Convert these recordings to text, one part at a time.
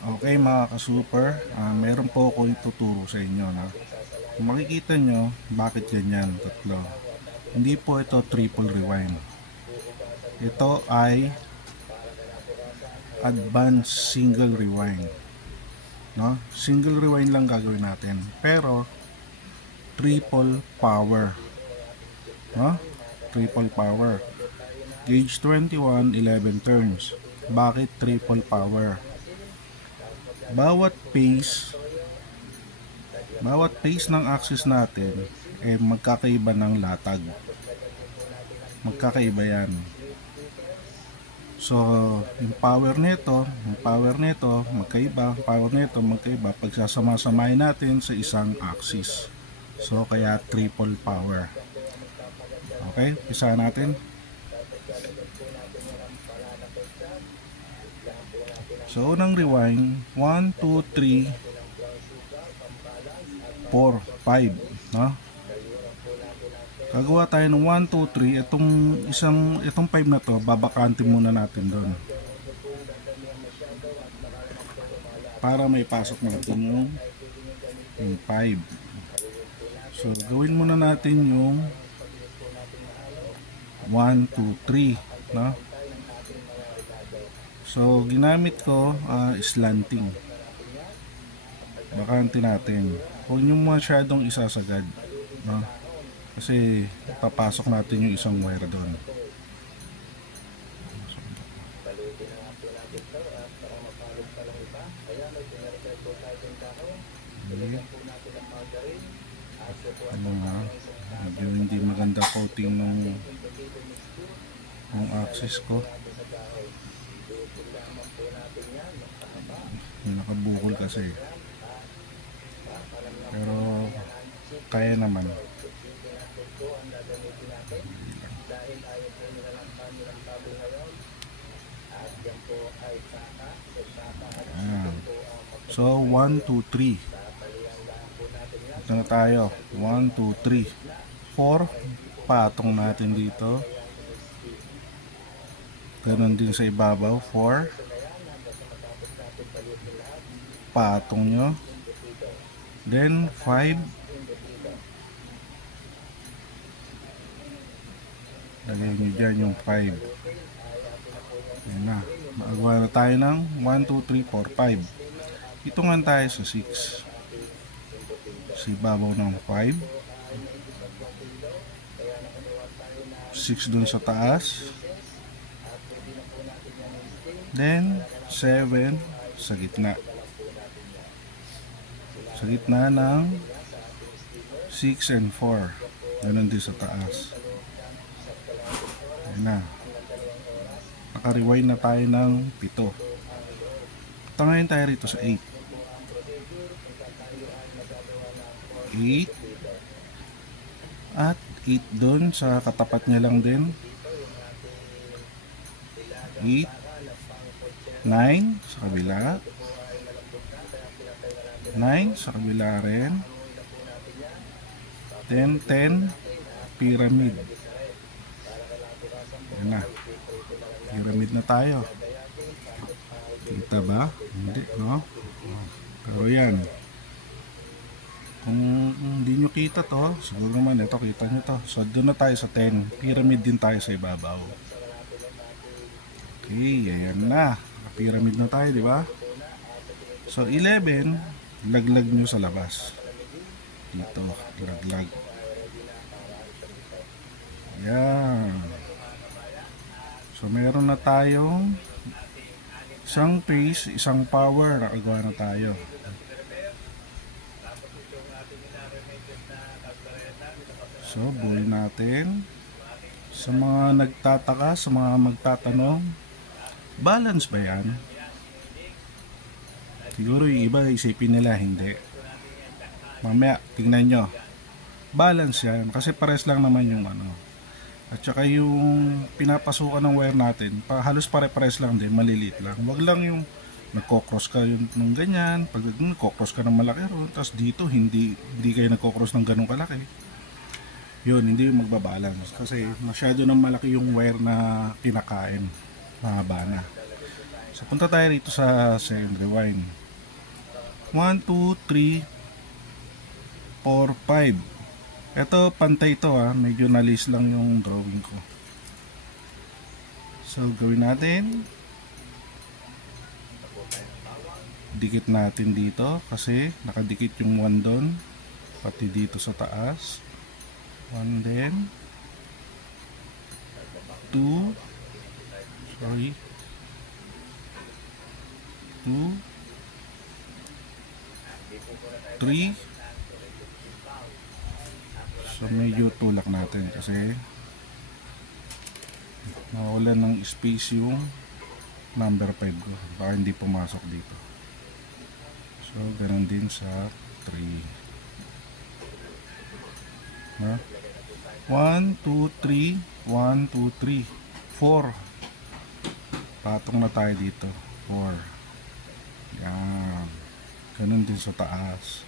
Okay mga ka-super, meron po ako ituturo sa inyo na makikita nyo bakit ganyan tatlo. Hindi po ito triple rewind. Ito ay advanced single rewind. No? Single rewind lang gagawin natin. Pero triple power. No? Triple power. Gauge 21, 11 turns. Bakit triple power? Bawat pace ng axis natin magkakaiba ng latag. Magkakaiba yan. So, yung power nito, magkaiba, power nito, magkaiba. Pagsasama-samahin natin sa isang axis. So, kaya triple power. Okay, pisa natin. So, unang rewind, 1, 2, 3, 4, 5, no? Gagawa tayo ng 1, 2, 3, itong 5 na to, babakante muna natin doon. Para may pasok natin yung 5. So, gawin muna natin yung 1, 2, 3, no? So, ginamit ko slanting. Bakante natin. Huwag nyo masyadong isasagad, no? Kasi papasok natin yung isang wire doon. Medyo hindi maganda coating ng axis ko. Nakabukol kasi. Pero kaya naman. So 1, 2, 3. Ito na tayo. 1, 2, 3, 4. Patong natin dito. Ganon din sa ibabaw. 4. Patong nyo. Then 5. Lagyan nyo dyan yung 5. Ayan na. Magawa na tayo ng 1, 2, 3, 4, 5. Ito nga tayo sa 6. Sa ibabaw ng 5. 6 dun sa taas. Then 7 sa gitna. Sa gitna ng 6 and 4. Ganon din sa taas. Ayan na. Naka-rewind na tayo ng 7. Tangayin tayo rito sa 8. 8. At 8 doon sa katapat niya lang din. 8. 9 sa kabila. 9 sa kabila rin. Then 10 pyramid. Ayan na. Pyramid na tayo. Kita ba? Hindi, no? Pero yan. Kung hindi nyo kita to, siguro naman ito, kita nyo to. So doon na tayo sa 10. Pyramid din tayo sa ibabaw. Okay, ayan na. Pyramid na tayo, di ba? So 11, laglag nyo sa labas. Dito, laglag. Ayan. So meron na tayong isang pace, isang power. Nakagawa na tayo. So buuin natin. Sa mga nagtataka, sa mga magtatanong, balance ba yan? Siguro yung iba isipin nila hindi. Mamaya tingnan nyo, balance yan kasi pares lang naman yung ano. At saka yung pinapasukan ng wire natin, halos pare-pares lang din, maliliit lang. Wag lang yung nagko-cross ka yung ng ganyan, pag nagko-cross ka ng malaki ron, tapos dito hindi kayo nagko-cross ng ganun kalaki. Yun, hindi yung magbabalance kasi masyado nang malaki yung wire na kinakain, mahaba na. So punta tayo rito sa second rewind. 1, 2, 3, 4, 5. Ito pantay ito medyo nalis lang yung drawing ko. So gawin natin, dikit natin dito kasi nakadikit yung 1 doon, pati dito sa taas. 1 din, 2, 3. So medyo tulak natin kasi nawalan ng space yung number 5 ko, baka hindi pumasok dito. So ganun din sa 3 na 1, 2, 3, 1, 2, 3, 4. Patong na tayo dito, 4. Yan, ganun din sa taas.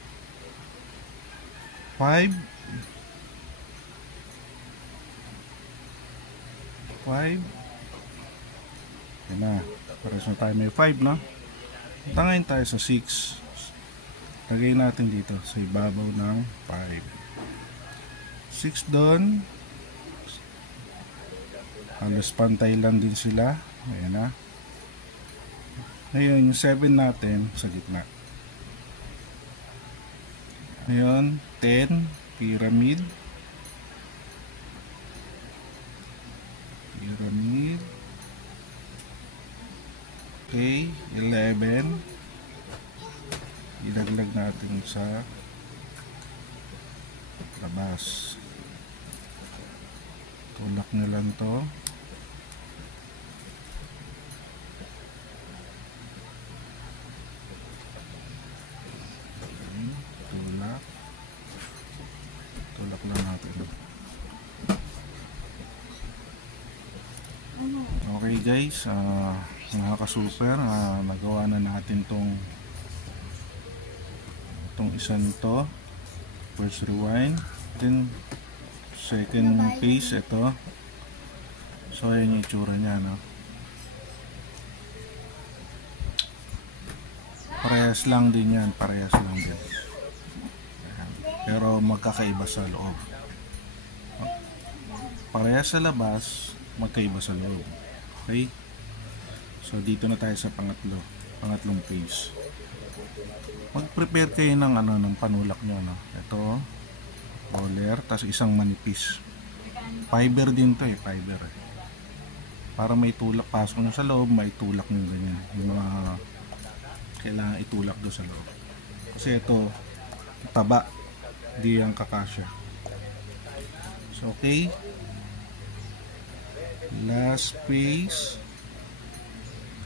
5, 5. Yan na, pares na tayo may 5 no? Tangayin tayo sa 6. Lagay natin dito sa ibabaw ng 5. 6 doon. Halos pantay lang din sila. Ayan na. Ngayon yung 7 natin sa gitna. Ngayon 10, pyramid. Okay, 11. Ilaglag natin sa labas. Tulak nyo lang to. Tulak lang natin. Okay guys, mga ka-super, nagawa na natin tong isang to, first rewind, then second phase ito. So ayan yung itsura nya no? Parehas lang din yan, parehas lang din. Ayan. Pero magkakaiba sa loob. Parehas sa labas, magkaiba sa loob. Okay, so dito na tayo sa pangatlong phase. Mag-prepare kayo ng ng panulak nyo no? Ito roller, tas isang manipis fiber din to fiber para may tulak, pasok nyo sa loob, may tulak nyo ganyan, yung mga kailangan itulak do sa loob kasi ito taba, di yung kakasya. So okay, last phase,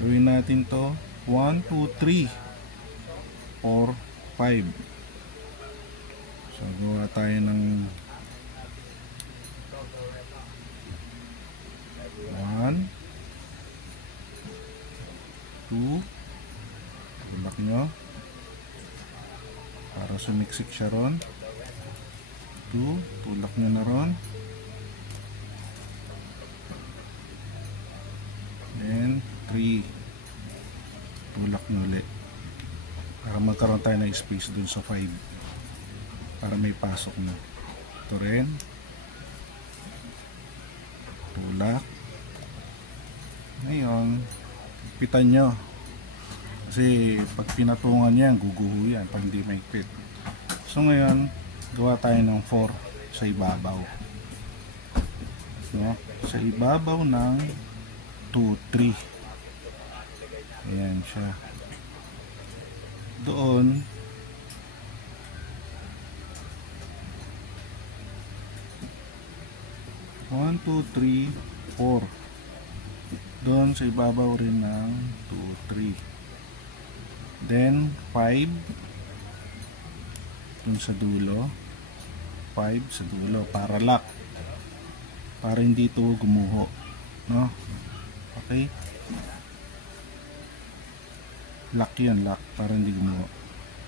gawin natin to 1, 2, 3, 4, 5. So gawa tayo ng 1, 2, tulak nyo para sumiksik siya ron. 2, tulak nyo na ron. Then 3, tulak nyo ulit para magkaroon tayo ng space dun sa 5 para may pasok na. Ito rin, tulak. Ngayon pitan nyo kasi pag pinatungan yan guguho yan pag hindi maigpit. So ngayon gawa tayo ng 4 sa ibabaw no? Sa ibabaw ng 2, 3. Ayan siya. Doon one, 2, 3, 4. Doon sa ibabaw rin ng 2, 3. Then 5 doon sa dulo, 5 sa dulo para lock, para hindi ito gumuho no? Okay, lock yan, lock para hindi gumuho.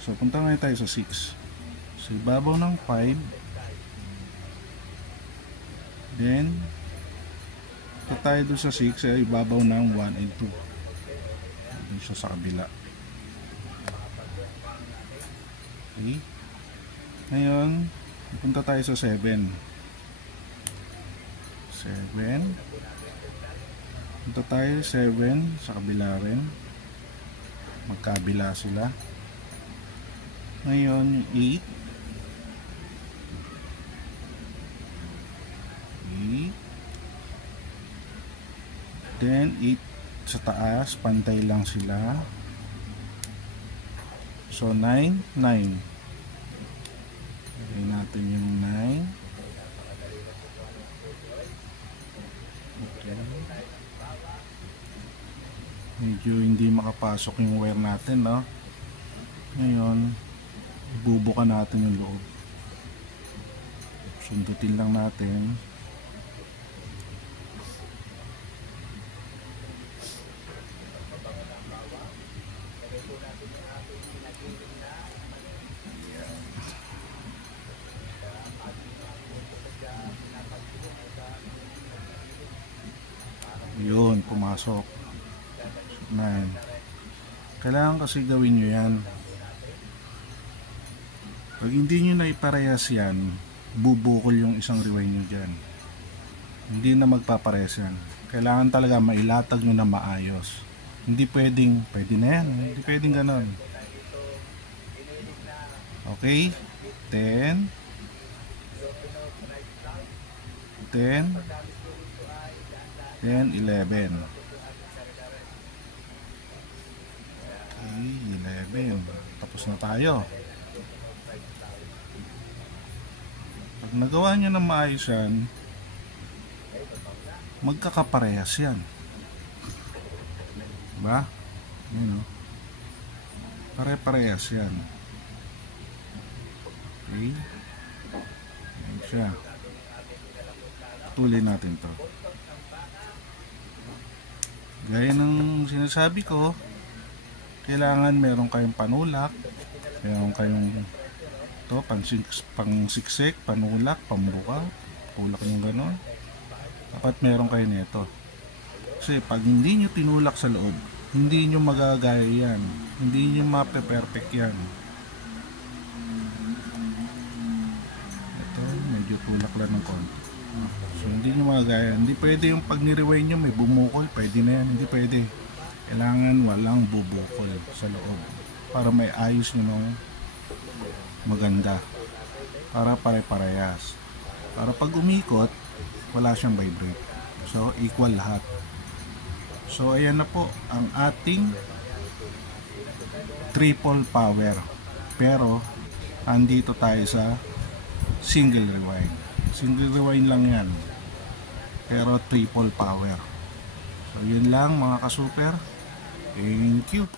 So punta ngayon tayo sa 6. So ibabaw ng 5, then ito tayo doon sa 6 ay ibabaw ng 1 and 2. natin siya sa kabila. Okay. Ngayon, punta tayo sa 7. 7. Punta tayo 7 sa kabila rin. Magkabila sila. Ngayon, 8. 8. Then 8 sa taas, pantay lang sila. So 9, 9. Lagay natin yung 9. Okay. Medyo hindi makapasok yung wire natin, no? Ngayon, bubuka natin yung loob. Sundutin lang natin. Yun, pumasok. 9. Kailangan kasi gawin nyo yan. Pag hindi nyo na iparehas yan, bubukol yung isang rewind nyo dyan. Hindi na magpaparehas yan. Kailangan talaga mailatag nyo na maayos. Hindi pwedeng, pwede na yan. Hindi pwedeng ganon. Okay? 10. 10. 10, 11. Okay, 11. Tapos na tayo. Pag nagawa nyo na maayos yan, magkakaparehas yan. Diba? Yun, no? Pare-parehas yan. Okay. Yan siya. Tuloy natin to. Gaya ng sinasabi ko, kailangan meron kayong panulak, meron kayong to, pang siksik, panulak, pambuka, tulak yung gano'n. Dapat meron kayo nito. Kasi pag hindi nyo tinulak sa loob, hindi nyo magagaya yan. Hindi nyo mape-perfect yan. Ito, medyo tulak lang ng konti. So hindi nyo magagaya. Hindi pwede yung pag ni-rewind nyo may bumukol, pwede na yan. Hindi pwede. Kailangan walang bubukol sa loob para may ayos nyo ng maganda, para pare-parehas, para pag umikot wala siyang vibrate. So equal lahat. So ayan na po ang ating triple power, pero andito tayo sa single rewind. Single rewind lang yan, pero triple power. So yun lang mga ka-super. Thank you.